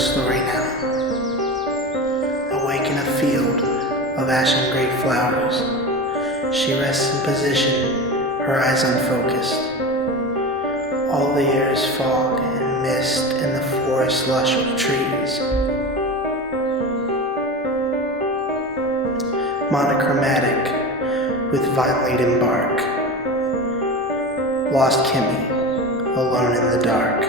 story now. Awake in a field of ashen gray flowers, she rests in position, her eyes unfocused. All the air is fog and mist in the forest lush of trees. Monochromatic with vine-laden bark. Lost Kimmy, alone in the dark.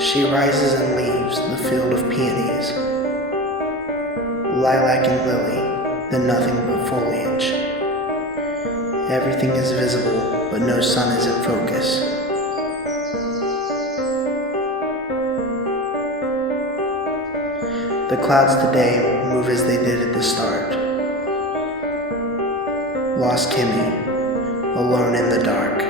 She rises and leaves the field of peonies, lilac and lily, then nothing but foliage. Everything is visible, but no sun is in focus. The clouds today move as they did at the start. Lost Kimmy, alone in the dark.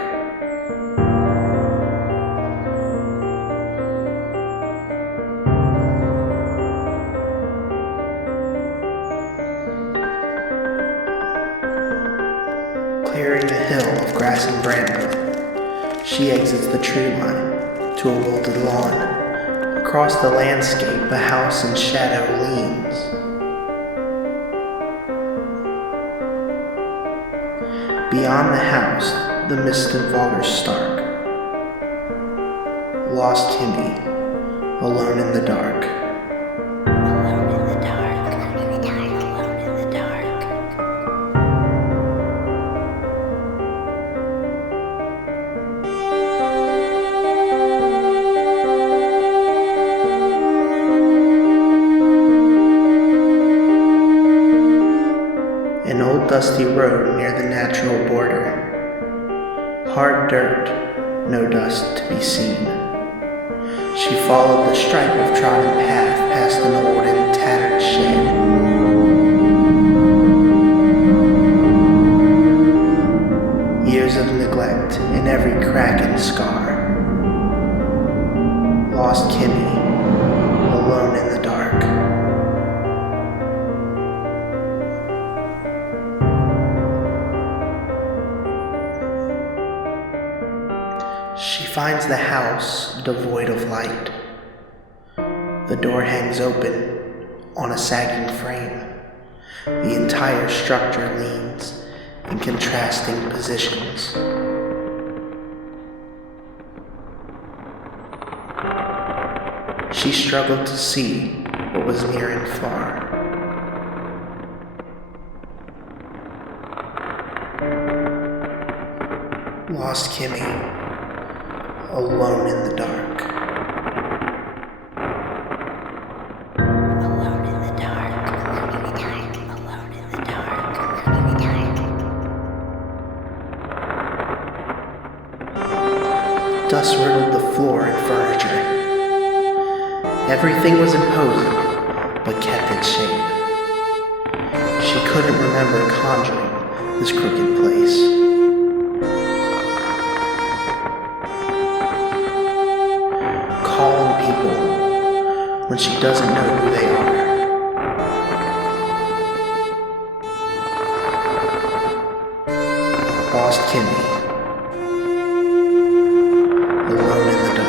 Clearing a hill of grass and bramble, she exits the tree line to a wilted lawn. Across the landscape, a house in shadow leans. Beyond the house, the mist and fog are stark. Lost Kimmy, alone in the dark. An old dusty road near the natural border. Hard dirt, no dust to be seen. She followed the stripe of trodden path past an old and tattered shed. Years of neglect in every crack and scar. Lost Kimmy, alone in the dark. She finds the house devoid of light. The door hangs open on a sagging frame. The entire structure leans in contrasting positions. She struggled to see what was near and far. Lost Kimmy, alone in the dark. Alone in the dark, alone in the dark, alone in the dark, alone in the dark. Dust riddled the floor and furniture. Everything was imposing, but kept its shape. She couldn't remember conjuring this crooked place. Calling people when she doesn't know who they are. Lost Kimmy, alone in the dark.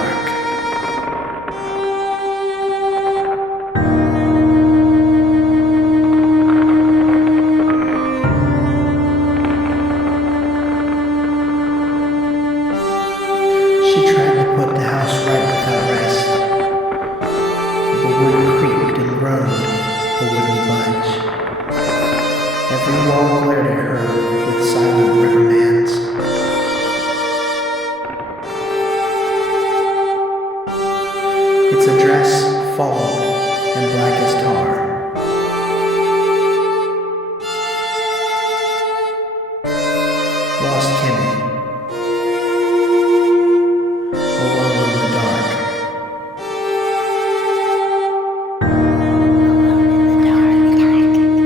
She tried to put the house right without rest. The wood creaked and groaned, but wouldn't budge. Every wall glared at her with silent reprimands. Its address fogged and black as tar. Lost Kimmy, alone in the dark. Alone in the dark, alone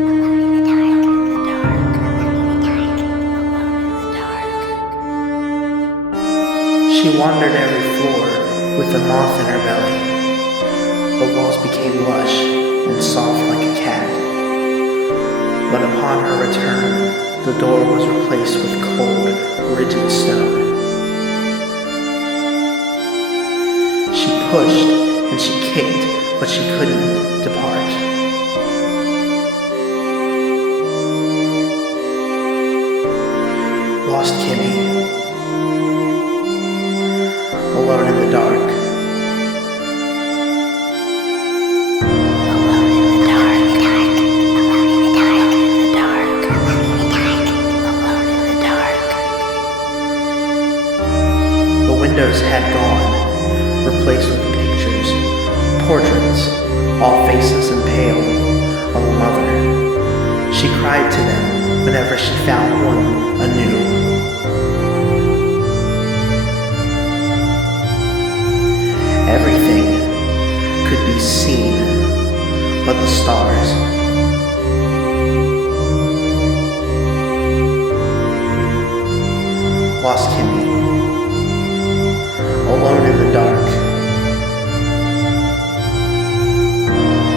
in the dark, alone in the dark, alone in the dark, alone in the dark. She wandered every floor with a moth in her belly. The walls became lush, and soft like a cat. But upon her return, the door was replaced with cold, rigid stone. She pushed and she kicked, but she couldn't depart. Lost Kimmy, alone in the dark. Alone in the dark, alone in the dark, alone in the dark. The windows had gone, replaced with pictures, portraits, all faceless and pale, of a mother. She cried to them whenever she found one anew. Everything could be seen but the stars. Lost Kimmy, alone in the dark.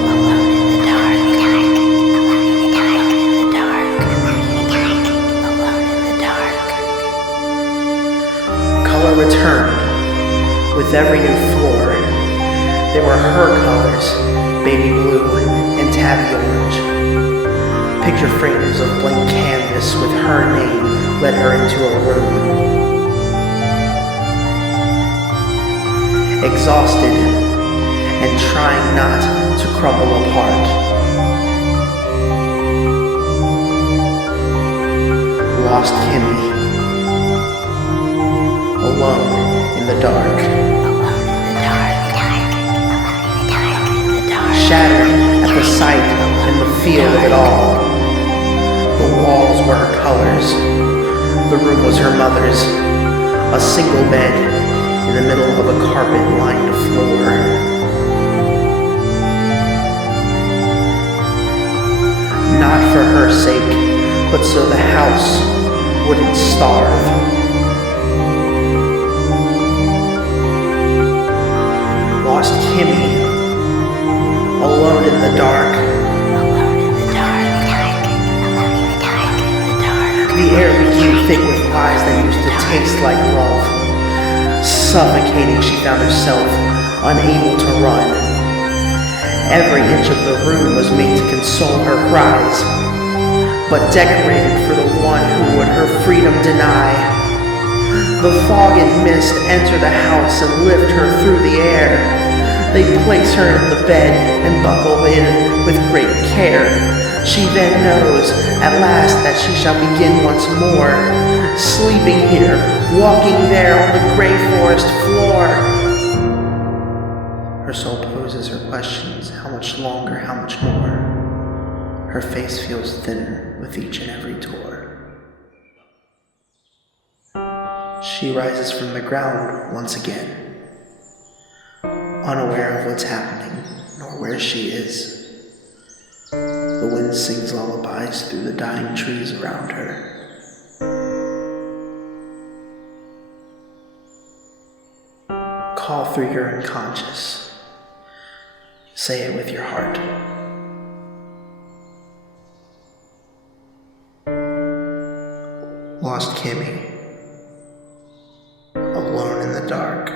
Alone in the dark, alone in the dark, alone in the dark. Color returned with every new floor. They were her colors, baby blue and tabby orange. Picture frames of blank canvas with her name led her into a room. Exhausted and trying not to crumble apart. Lost Kimmy, alone in the dark. Shattered at the sight and the feel of it all. The walls were her colors. The room was her mother's. A single bed in the middle of a carpet-lined floor. Not for her sake, but so the house wouldn't starve. Lost Kimmy, alone in the dark. Alone in the dark, alone in the dark. The air became thick with lies that used to taste like love. Suffocating, she found herself unable to run. Every inch of the room was made to console her cries, but decorated for the one who would her freedom deny. The fog and mist enter the house and lift her through the air. They place her in the bed and buckle in with great care. She then knows at last that she shall begin once more, sleeping here, walking there on the gray forest floor. Her soul poses her questions, how much longer, how much more? Her face feels thinner with each and every tour. She rises from the ground once again, unaware of what's happening, nor where she is. The wind sings lullabies through the dying trees around her. Call through your unconscious. Say it with your heart. Lost Kimmy, alone in the dark.